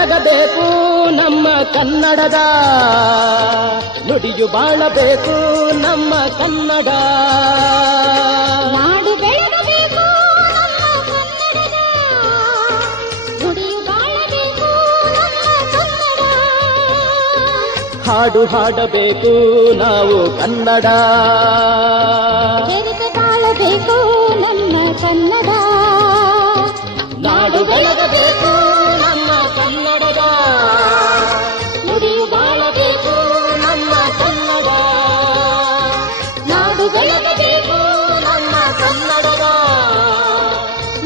ಬೆಳಗಬೇಕು ನಮ್ಮ ಕನ್ನಡದ ನುಡಿಯು ಬಾಳಬೇಕು ನಮ್ಮ ಕನ್ನಡ. ನಾಡು ಬೆಳಗಬೇಕು ನಮ್ಮ ಕನ್ನಡದ ನುಡಿಯು ಬಾಳಬೇಕು ನಮ್ಮ ಕನ್ನಡ. ಹಾಡು ಹಾಡಬೇಕು ನಾವು ಕನ್ನಡ, ಚೆರಿಗೆ ಬಾಳಬೇಕು ನಮ್ಮ ಕನ್ನಡ. ನಾಡು ಬೆಳಗಬೇಕು ನಮ್ಮ ಕನ್ನಡದ ನುಡಿಯು ಬಾಳಬೇಕು ನಮ್ಮ ಕನ್ನಡ. ನಾಡು ಬೆಳಗಬೇಕು ನಮ್ಮ ಕನ್ನಡದ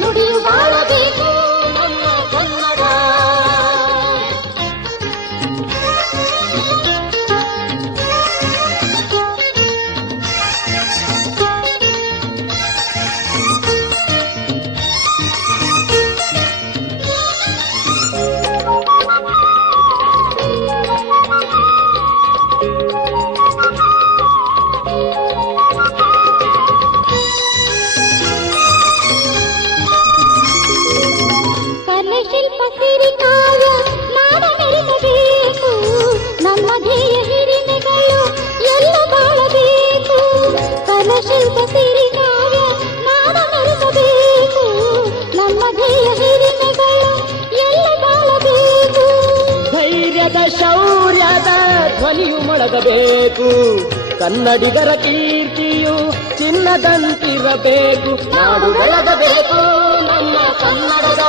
ನುಡಿಯು ಬಾಳಬೇಕು ನಮ್ಮ ಕನ್ನಡ. ಕಲೆ ಶಿಲ್ಪ ಸಿರಿಕಾಯ ನಾಡ ಮೆರೆಸಬೇಕು, ನಮ್ಮ ಧ್ಯೇಯ ಹಿರಿಮೆಗಳು ಎಲ್ಲ ಬಾಳಬೇಕು. ಕಲೆ ಶಿಲ್ಪ ಸಿರಿಕಾಯ ನಾಡ ಮೆರೆಸಬೇಕು, ನಮ್ಮ ಧ್ಯೇಯ ಹಿರಿಮೆಗಳು ಎಲ್ಲ ಬಾಳಬೇಕು. ಧೈರ್ಯದ ಶೌರ್ಯದ ಧ್ವನಿಯು ಮೊಳಗಬೇಕು, ಕನ್ನಡಿಗರ ಕೀರ್ತಿಯು ಚಿನ್ನದಂತಿರಬೇಕು. ನಾಡು ಬೆಳಗಬೇಕು ನಮ್ಮ ಕನ್ನಡದ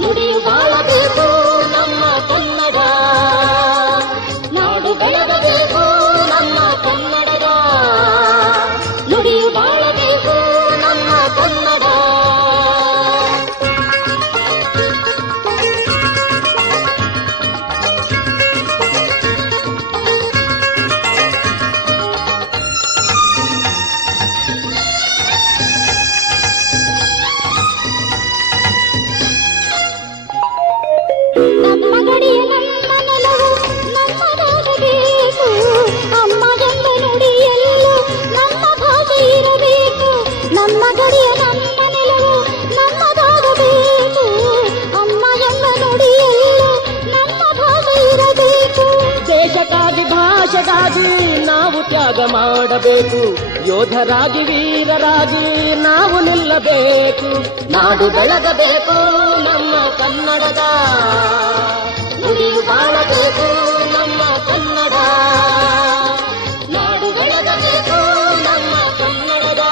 ನುಡಿಯು ಬಾಳಬೇಕು ನಮ್ಮ ಕನ್ನಡ. ನಾಡು ಬೆಳಗಬೇಕು ನಮ್ಮ ಕನ್ನಡದ ನುಡಿಯು ಬಾಳಬೇಕು ನಮ್ಮ ಕನ್ನಡ. ನಮ್ಮ ಗಡಿಯ ನಮ್ಮ ನೆಲವು ನಮ್ಮದಾಗಬೇಕು, ಅಮ್ಮ ಎಂಬ ನುಡಿಯಲ್ಲೂ ನಮ್ಮ ಭಾಷೆ ಇರಬೇಕು. ನಮ್ಮ ಗಡಿಯ ನಮ್ಮ ನೆಲವು ನಮ್ಮದಾಗಬೇಕು, ಅಮ್ಮ ಎಂಬ ನುಡಿಯಲ್ಲೂ ನಮ್ಮ ಭಾಷೆ ಇರಬೇಕು. ದೇಶಕ್ಕಾಗಿ ಭಾಷೆಗಾಗಿ ನಾವು ತ್ಯಾಗ ಮಾಡಬೇಕು, ಯೋಧರಾಗಿ ವೀರರಾಗಿ ನಾವು ನಿಲ್ಲಬೇಕು. ನಾಡು ಬೆಳಗಬೇಕು ನಮ್ಮ ಕನ್ನಡದ ನುಡಿಯು ಬಾಳಬೇಕು ನಮ್ಮ ಕನ್ನಡ. ನಾಡು ಬೆಳಗಬೇಕು ನಮ್ಮ ಕನ್ನಡದ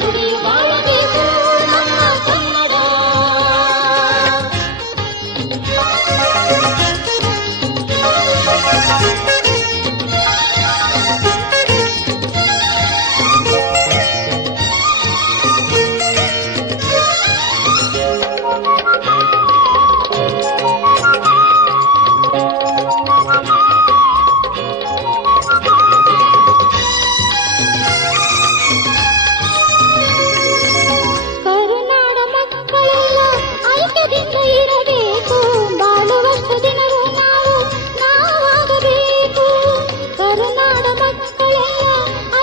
ನುಡಿಯು ಬಾಳಬೇಕು ನಮ್ಮ ಕನ್ನಡ. ಕರುನಾಡ ಮಕ್ಕಳೆಲ್ಲ ಐಕ್ಯದಿಂದ ಇರಬೇಕು, ಬಾಳುವಷ್ಟು ದಿನವೂ ನಾವಾಗಬೇಕು. ಕರುನಾಡ ಮಕ್ಕಳೆಲ್ಲ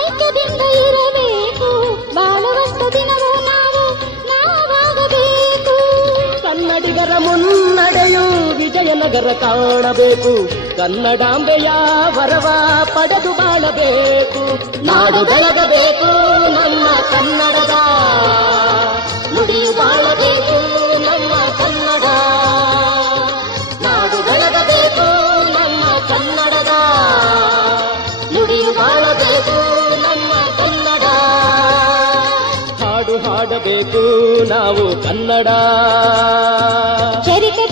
ಐಕ್ಯದಿಂದ ಇರಬೇಕು, ಬಾಳುವಷ್ಟು ದಿನವೂ ನಾವಾಗಬೇಕು. ಕನ್ನಡಿಗರ ಮುನ್ನಡೆಯು ವಿಜಯನಗರ ಕಾಣಬೇಕು, ಕನ್ನಡಾಂಬೆಯ ವರವ ಪಡೆದು ಬಾಳಬೇಕು. ನಾಡು ಬೆಳಗಬೇಕು ನಮ್ಮ ಕನ್ನಡದ ನುಡಿಯು ಬಾಳಬೇಕು ನಮ್ಮ ಕನ್ನಡ. ನಾಡು ಬೆಳಗಬೇಕು ನಮ್ಮ ಕನ್ನಡದ ನುಡಿಯು ಬಾಳಬೇಕು ನಮ್ಮ ಕನ್ನಡ. ಹಾಡು ಹಾಡಬೇಕು ನಾವು ಕನ್ನಡ, ಚೆರಿಗೆ